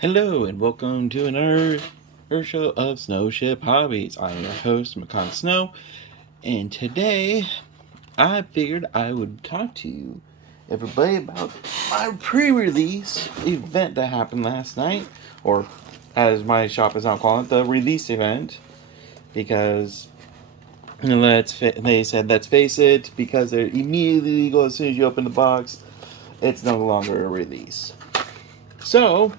Hello and welcome to another show of Snowship Hobbies. I'm your host, Macan Snow, and today I figured I would talk to you, everybody, about my pre-release event that happened last night, or as my shop is now calling it, the release event, because they said, let's face it, because they're immediately legal as soon as you open the box, it's no longer a release. So,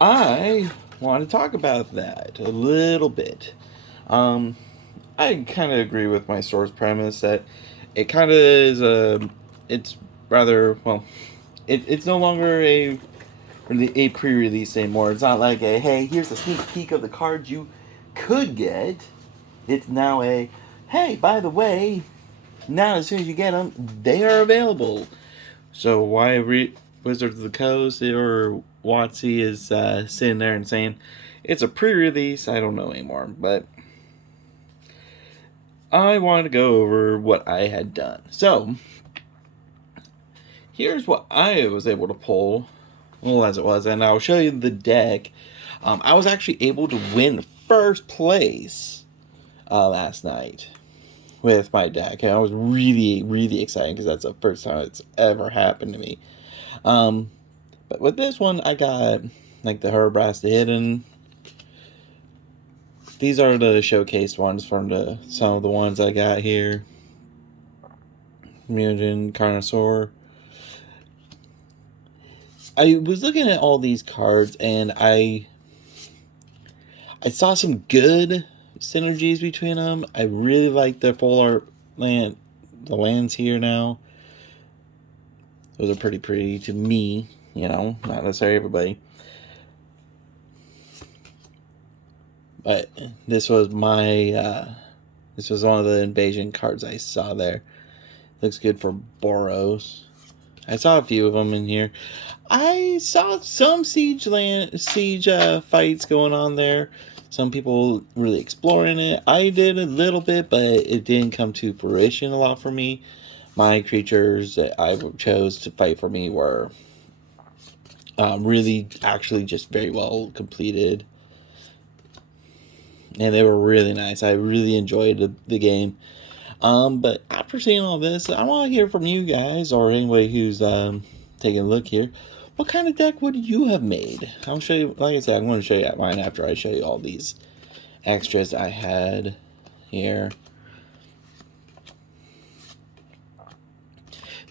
I want to talk about that a little bit. Um, I kind of agree with my store's premise that it kind of is it's rather, well, it's no longer a pre-release anymore. It's not like a, hey, here's a sneak peek of the cards you could get. It's now a, hey, by the way, now as soon as you get them, they are available. So why Wizards of the Coast or WotC is sitting there and saying it's a pre-release? I don't know anymore, but I wanted to go over what I had done. So here's what I was able to pull, well as it was, and I'll show you the deck. I was actually able to win first place last night with my deck, and I was really excited because that's the first time it's ever happened to me. But with this one, I got like the Hurabrask, the Hidden. These are the showcased ones from some of the ones I got here. Mujin, Carnosaur. I was looking at all these cards and I saw some good synergies between them. I really like the full art land, the lands here now. Those are pretty to me, not necessarily everybody. But this was this was one of the invasion cards I saw there. Looks good for Boros. I saw a few of them in here. I saw some siege fights going on there. Some people really exploring it. I did a little bit, but it didn't come to fruition a lot for me. My creatures that I chose to fight for me were really actually just very well completed. And they were really nice. I really enjoyed the game. But after seeing all this, I want to hear from you guys or anybody who's taking a look here. What kind of deck would you have made? I'll show you. Like I said, I'm going to show you mine after I show you all these extras I had here.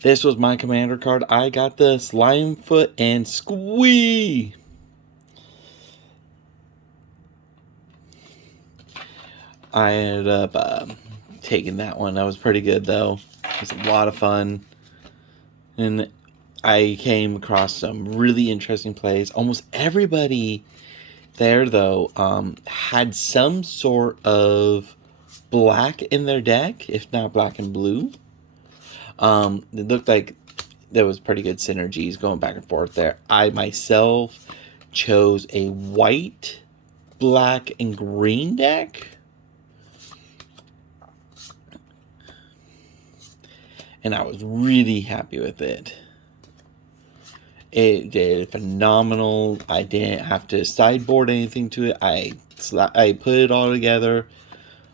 This was my commander card. I got the Slimefoot and Squee. I ended up taking that one. That was pretty good, though. It was a lot of fun. And I came across some really interesting plays. Almost everybody there, though, had some sort of black in their deck, if not black and blue. It looked like there was pretty good synergies going back and forth there. I myself chose a white, black, and green deck. And I was really happy with it. It did phenomenal. I didn't have to sideboard anything to it. I put it all together,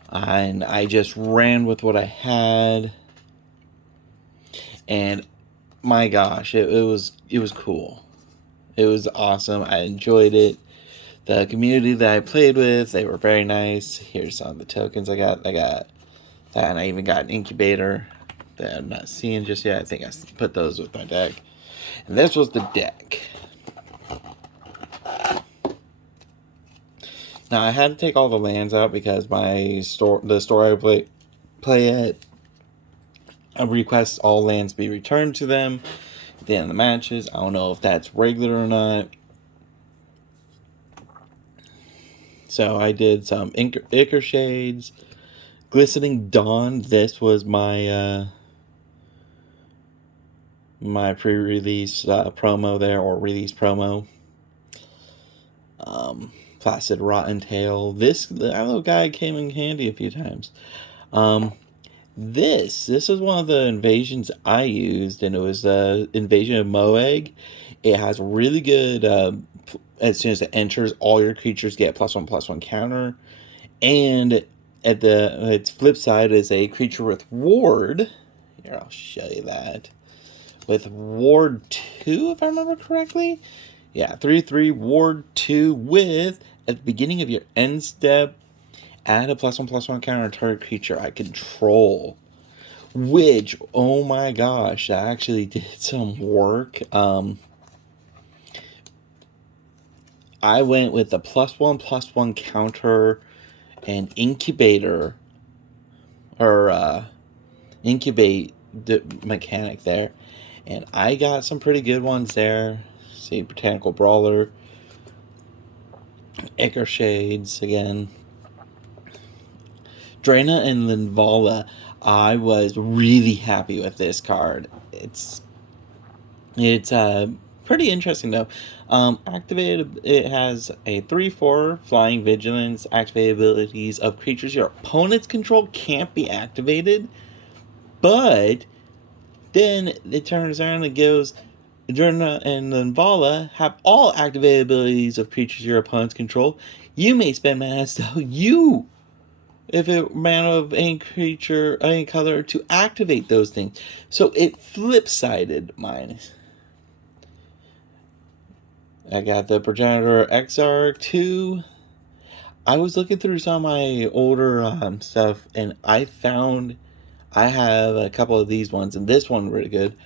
and I just ran with what I had. And my gosh, it was cool. It was awesome. I enjoyed it. The community that I played with, they were very nice. Here's some of the tokens I got. I got that, and I even got an incubator that I'm not seeing just yet. I think I put those with my deck. And this was the deck. Now I had to take all the lands out because the store I play at, requests all lands be returned to them at the end of the matches. I don't know if that's regular or not. So I did some Ichor Shades, Glistening Dawn. This was my my pre-release promo there, or release promo. Placid Rotten Tail. That little guy came in handy a few times. This is one of the invasions I used, and it was the invasion of Moeg. It has really good as soon as it enters, all your creatures get +1/+1 counter. And at its flip side is a creature with ward. Here, I'll show you that. With ward 2, if I remember correctly. Yeah, 3/3 ward 2 with, at the beginning of your end step, add a +1/+1 counter target creature I control. Which, oh my gosh, that actually did some work. I went with the +1/+1 counter and incubator, or incubate mechanic there, and I got some pretty good ones there. See, Botanical Brawler, Ichor Shades again, Drana and Linvala. I was really happy with this card. It's pretty interesting though. Activated, it has a 3/4 flying vigilance. Activated abilities of creatures your opponents control can't be activated, but then it turns around and goes, Drana and Linvala have all activated abilities of creatures your opponents control. You may spend mana so you, if it mana of any creature, any color, to activate those things. So it flip-sided mine. I got the Progenitor Exarch 2. I was looking through some of my older stuff, and I found I have a couple of these ones, and this one really good.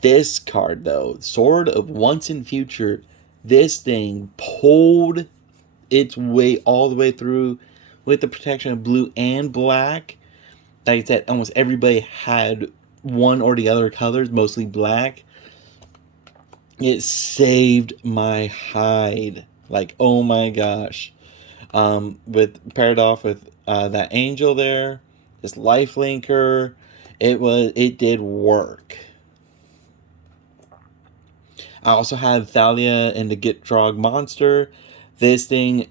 This card, though, Sword of Once and Future, this thing pulled its way all the way through with the protection of blue and black. Like I said, almost everybody had one or the other colors, mostly black. It saved my hide. Like, oh my gosh. With paired off with that angel there, this life linker, it did work. I also had Thalia and the Gitrog monster. This thing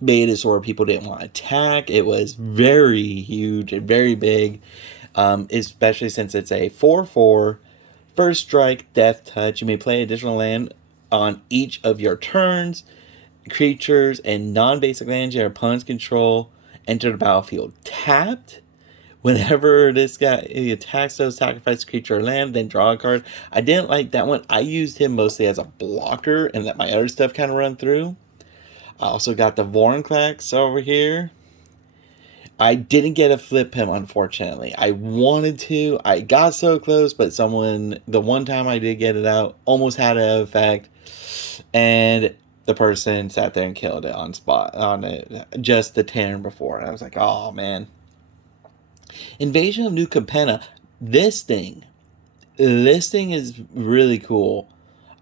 made it so where people didn't want to attack. It was very huge and very big, especially since it's a 4/4. First strike, death touch. You may play additional land on each of your turns. Creatures and non-basic lands your opponents control enter the battlefield tapped. Whenever this guy attacks those, sacrifice a creature or land, then draw a card. I didn't like that one. I used him mostly as a blocker and let my other stuff kind of run through. I also got the Vorinclex over here. I didn't get to flip him, unfortunately. I wanted to. I got so close, but the one time I did get it out, almost had an effect. And the person sat there and killed it on it just the turn before. And I was like, oh, man. Invasion of New Capenna. This thing is really cool.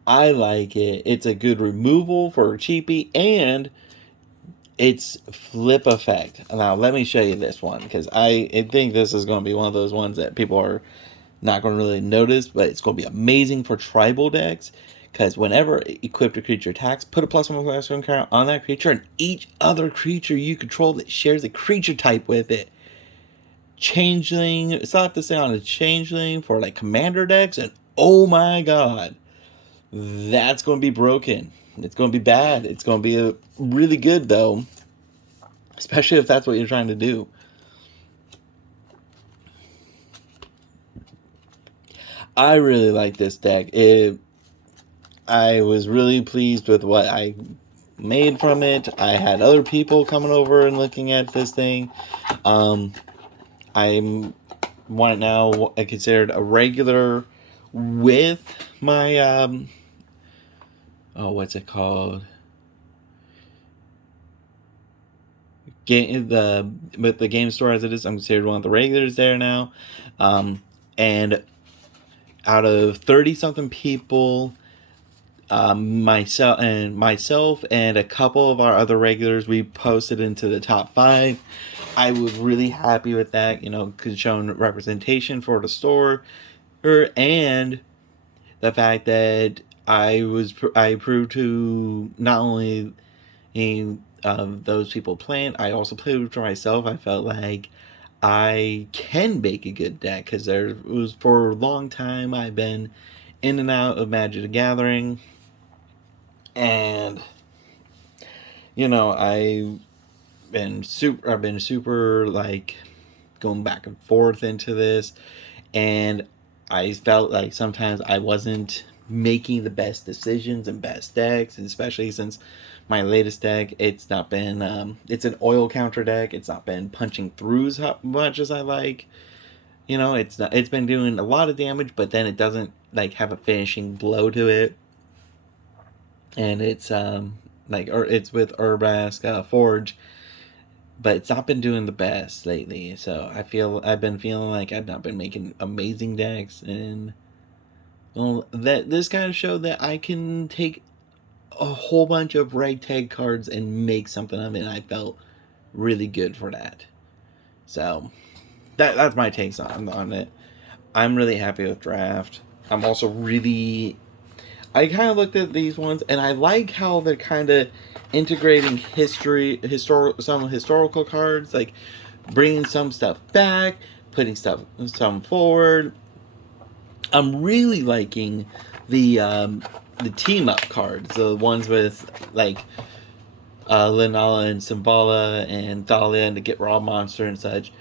I like it. It's a good removal for cheapie, and it's flip effect. Now, let me show you this one, because I think this is going to be one of those ones that people are not going to really notice, but it's going to be amazing for tribal decks, because whenever equipped a creature attacks, put a +1/+1 counter on that creature and each other creature you control that shares a creature type with it. Changeling, still have to say on a Changeling for like commander decks, and oh my god, that's going to be broken. It's going to be bad. It's going to be really good, though. Especially if that's what you're trying to do. I really like this deck. I was really pleased with what I made from it. I had other people coming over and looking at this thing. I'm want it now considered a regular with my what's it called? With the game store as it is, I'm considered one of the regulars there now. And out of 30 something people, myself and a couple of our other regulars, we posted into the top 5. I was really happy with that, because showing representation for the store, and the fact that I proved to not only those people playing, I also proved to myself. I felt like I can make a good deck, because there was, for a long time, I've been in and out of Magic the Gathering. And I've been super like going back and forth into this, and I felt like sometimes I wasn't making the best decisions and best decks, and especially since my latest deck, it's not been it's an oil counter deck. It's not been punching through as much as I like. It's been doing a lot of damage, but then it doesn't like have a finishing blow to it. And it's it's with Urbask Forge, but it's not been doing the best lately. So I've been feeling like I've not been making amazing decks, and that this kind of showed that I can take a whole bunch of ragtag cards and make something of it. And I felt really good for that. So that's my takes on it. I'm really happy with draft. I'm also really. I kind of looked at these ones, and I like how they're kind of integrating some historical cards, like bringing some stuff back, putting some forward. I'm really liking the team up cards, the ones with like Linala and Symbala and Thalia and the Get Raw Monster and such.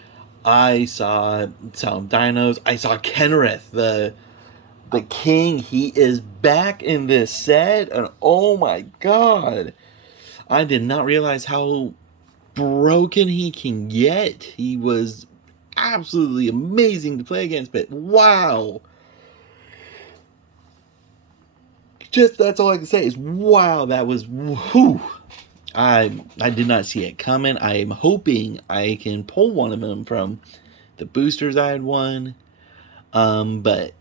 I saw some dinos. I saw Kenrith, the king. He is back in this set, and oh my god, I did not realize how broken he can get. He was absolutely amazing to play against, but wow. Just that's all I can say is wow, that was whew. I did not see it coming. I am hoping I can pull one of them from the boosters I had won. But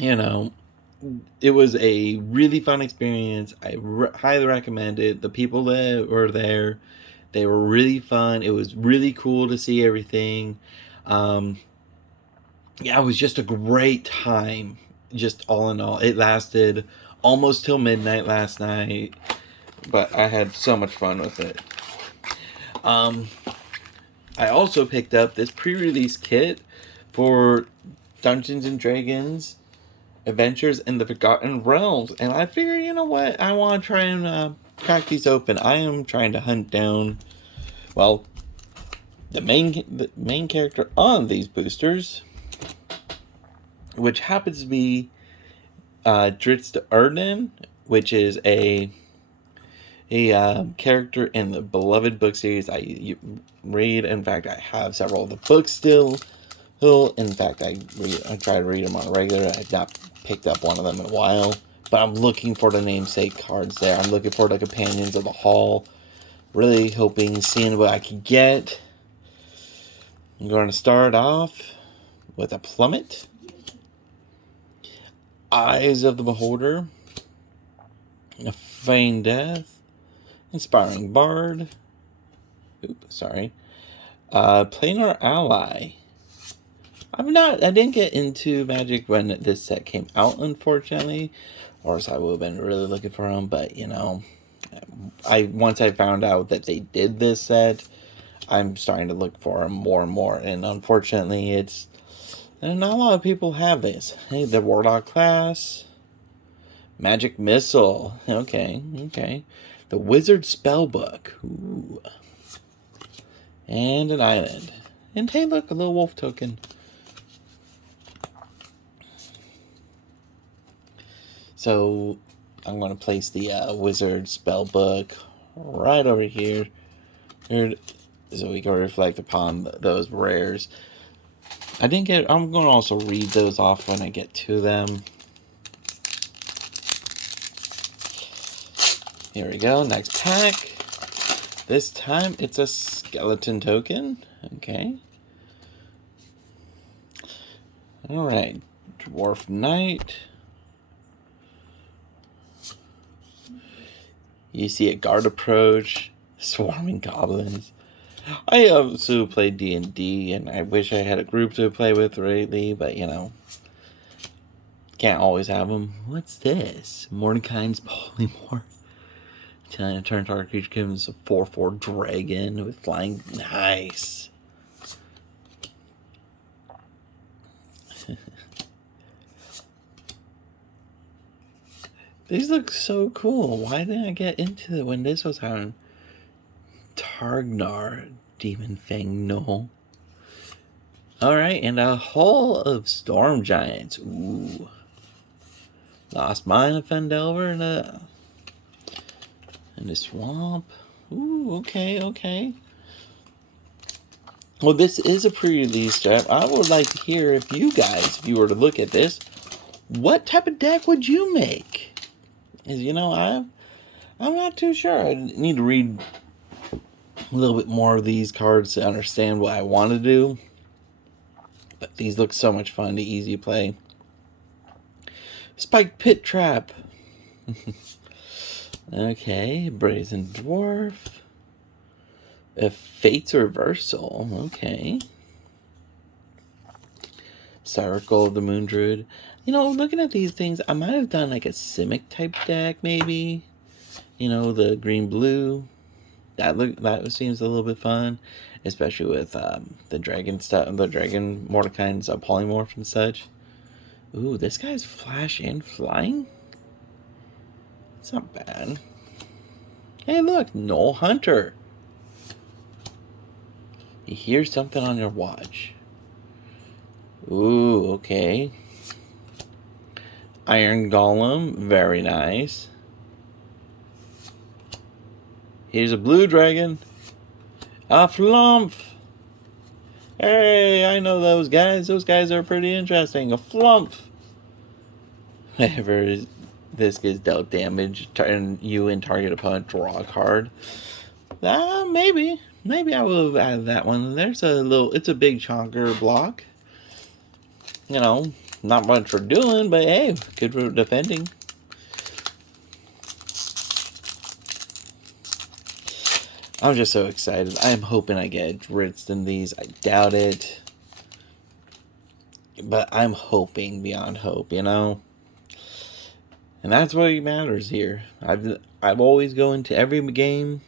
it was a really fun experience. I highly recommend it. The people that were there, they were really fun. It was really cool to see everything. Yeah, it was just a great time. Just all in all, it lasted almost till midnight last night, but I had so much fun with it. I also picked up this pre-release kit for Dungeons and Dragons Adventures in the Forgotten Realms, and I figured, you know what, I want to try and crack these open. I am trying to hunt down, well, the main character on these boosters, which happens to be Drizzt Do'Urden, which is a character in the beloved book series I read. In fact, I have several of the books still. In fact, I try to read them on a regular. I've not picked up one of them in a while, but I'm looking for the namesake cards there. I'm looking for the Companions of the Hall. Really hoping, seeing what I can get. I'm going to start off with a Plummet, Eyes of the Beholder, a Feigned Death, Inspiring Bard. Planar Ally. I didn't get into Magic when this set came out, unfortunately, or else I would have been really looking for them. But once I found out that they did this set, I'm starting to look for them more and more. And unfortunately, not a lot of people have this. Hey, the Warlock class, Magic Missile. Okay. The Wizard Spellbook. Ooh. And an island. And hey, look, a little wolf token. So I'm going to place the Wizard Spellbook right over here, so we can reflect upon those rares. I'm going to also read those off when I get to them. Here we go, next pack. This time it's a skeleton token. Okay. Alright, Dwarf Knight. You see a guard approach, swarming goblins. I also play D&D, and I wish I had a group to play with lately, but can't always have them. What's this? Mordekaiser's Polymorph. Turn target creature becomes a 4/4 dragon with flying. Nice. These look so cool. Why didn't I get into it when this was on? Targnar, Demon Fang Null. Alright, and a Hall of Storm Giants. Ooh. Lost Mine of Fendelver in the swamp. Ooh, okay. Well, this is a pre-release step. I would like to hear if you were to look at this, what type of deck would you make? Because, I'm not too sure. I need to read a little bit more of these cards to understand what I want to do. But these look so much fun to easy play. Spiked Pit Trap. Okay, Brazen Dwarf. A Fate's Reversal. Okay. Circle of the Moon Druid. Looking at these things, I might have done like a Simic type deck, maybe. The green-blue. That seems a little bit fun, especially with the dragon stuff, the dragon Mordekai's polymorph and such. Ooh, this guy's flash and flying. It's not bad. Hey, look, Null Hunter. You hear something on your watch. Ooh, okay. Iron Golem, very nice. Here's a blue dragon. A Flump. Hey, I know those guys. Those guys are pretty interesting. A Flump. Whenever this gets dealt damage, and you and target opponent draw a card. Maybe I will have added that one. It's a big chonker block. Not much for doing, but hey, good for defending. I'm just so excited. I'm hoping I get rinsed in these. I doubt it. But I'm hoping beyond hope, And that's what matters here. I've always go into every game.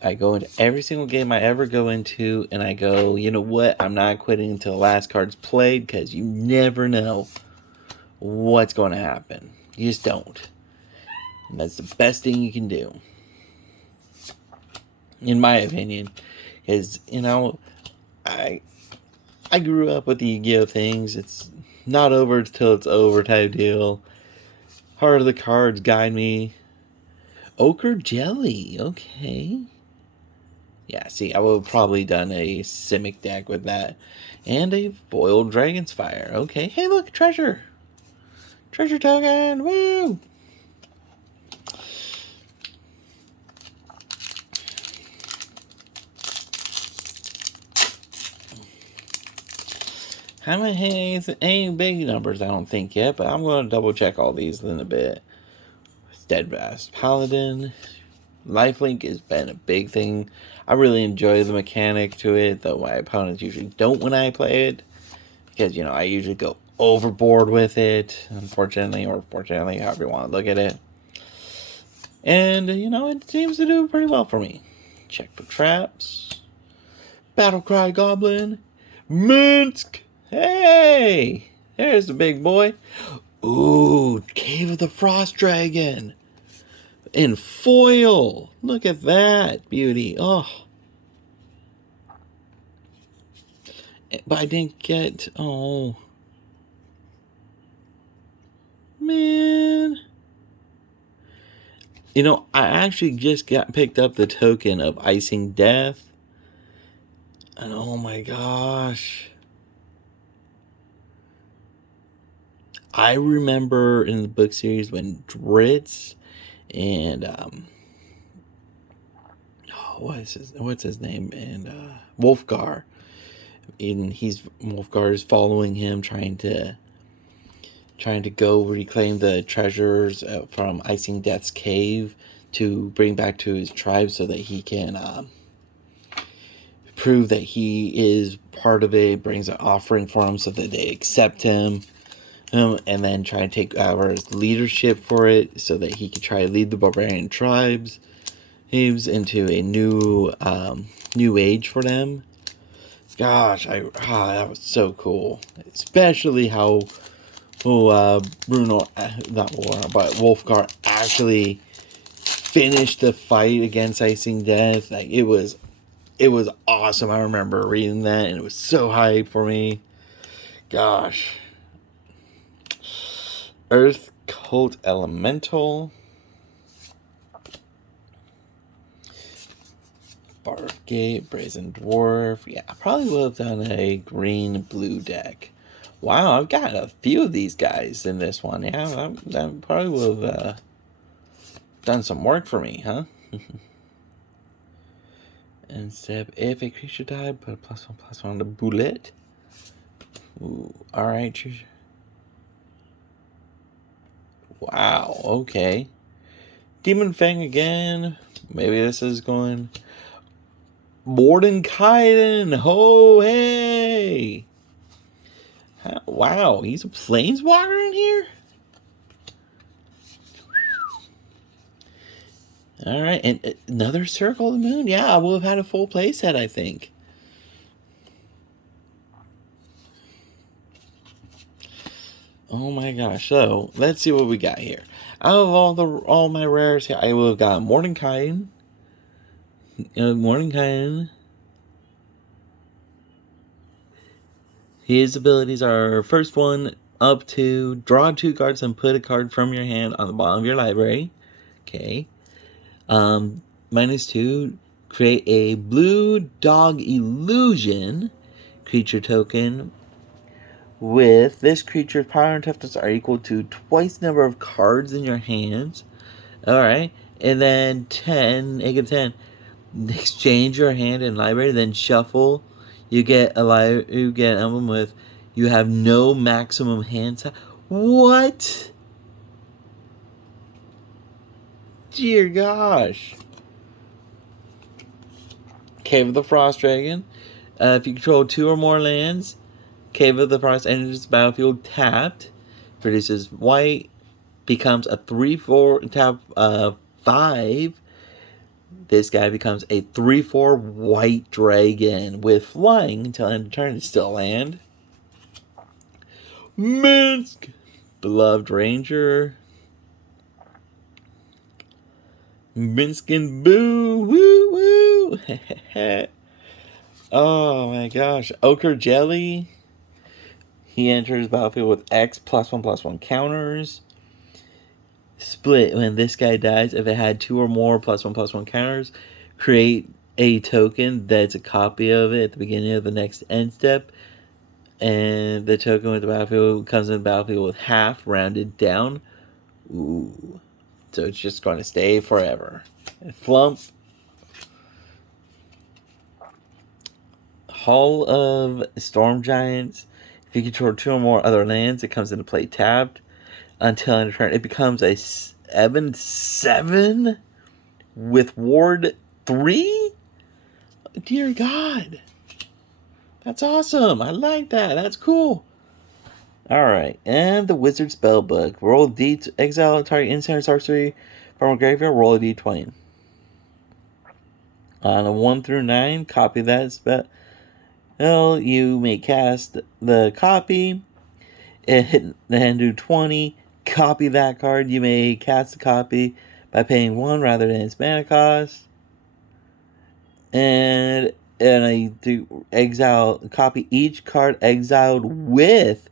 I go into every single game I ever go into, and I go, you know what? I'm not quitting until the last card's played, because you never know what's going to happen. You just don't. And that's the best thing you can do, in my opinion. Because, I grew up with the Yu-Gi-Oh things. It's not over till it's over type deal. Heart of the Cards guide me. Ochre Jelly, okay. Yeah, see, I would have probably done a Simic deck with that. And a Foiled Dragon's Fire. Okay, hey look, treasure! Treasure token, woo! I haven't hit any big numbers, I don't think, yet, but I'm going to double check all these in a bit. Steadfast Paladin. Lifelink has been a big thing. I really enjoy the mechanic to it, though my opponents usually don't when I play it. Because, I usually go overboard with it, unfortunately, or fortunately, however you want to look at it. And, it seems to do pretty well for me. Check for traps. Battlecry Goblin. Minsk! Hey! There's the big boy. Ooh, Cave of the Frost Dragon. In foil. Look at that beauty. Oh. But I didn't get... Oh. Man. I actually just picked up the token of Icing Death. And oh my gosh. I remember in the book series when Dritz and what's his name? And Wolfgar. And Wolfgar is following him, trying to go reclaim the treasures from Icing Death's cave to bring back to his tribe so that he can prove that he is part of it, brings an offering for him so that they accept him. And then try to take over his leadership for it so that he can try to lead the barbarian tribes into a new age for them. Gosh, that was so cool. Especially how Bruno, not Bruno, but Wolfgar actually finished the fight against Icing Death. Like it was awesome. I remember reading that, and it was so hype for me. Gosh, Earth Cult Elemental, Bargate, Brazen Dwarf. Yeah, I probably would have done a green-blue deck. Wow, I've got a few of these guys in this one. Yeah, that probably would have done some work for me, huh? And step, if a creature died, put a +1/+1 on the bullet. Ooh, alright. Wow, okay. Demon Fang again. Maybe this is going... Mordenkainen! Ho, hey! Wow, he's a planeswalker in here? Alright, and another Circle of the Moon? Yeah, I would have had a full playset, I think. Oh my gosh, so let's see what we got here. Out of all my rares here, I will have got Mordenkainen. Mordenkainen. His abilities are first one, up to draw 2 cards and put a card from your hand on the bottom of your library. Okay. -2, create a blue dog illusion creature token with this creature's power and toughness are equal to twice the number of cards in your hands. Alright. And then 10, -10. Exchange your hand and library, then shuffle. You get an emblem with you have no maximum hand size. What? Dear gosh. Cave of the Frost Dragon. If you control 2 or more lands, Cave of the Frost enters the battlefield tapped. Produces white. Becomes a 3/4 tap 5. This guy becomes a 3/4 white dragon with flying until end of turn. It's still land. Minsk! Beloved Ranger. Minsk and Boo! Woo woo! Oh my gosh. Ochre Jelly. He enters the battlefield with X +1/+1 counters. Split. When this guy dies, if it had 2 or more +1/+1 counters, create a token that's a copy of it at the beginning of the next end step. And the token with the battlefield comes in the battlefield with half rounded down. Ooh. So it's just going to stay forever. Flump. Hall of Storm Giants. If you control 2 or more other lands, it comes into play tapped. Until end of turn, it becomes a 7/7 with Ward 3? Dear God. That's awesome. I like that. That's cool. Alright, and the Wizard Spellbook. Roll a D to exile target instant sorcery from a graveyard. Roll a D20. On a 1 through 9, copy that spell. Well, you may cast the copy. Then do 20. Copy that card. You may cast a copy by paying 1 rather than its mana cost. And I do exile, copy each card exiled with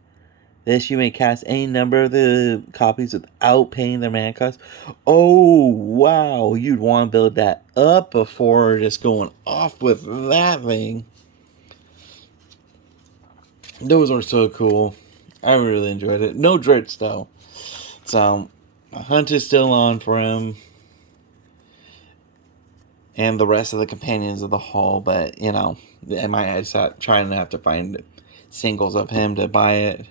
this. You may cast any number of the copies without paying their mana cost. Oh, wow. You'd want to build that up before just going off with that thing. Those are so cool. I really enjoyed it. No Dritz, though. So, the hunt is still on for him. And the rest of the companions of the hall. But, you know, I might start trying to have to find singles of him to buy it.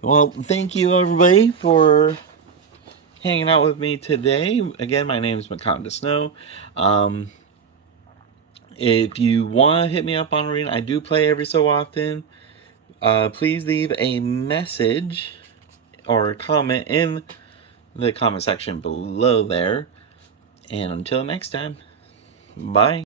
Well, thank you, everybody, for hanging out with me today. Again, my name is Maconda Snow. If you want to hit me up on Arena, I do play every so often. Please leave a message or a comment in the comment section below there. And until next time, bye.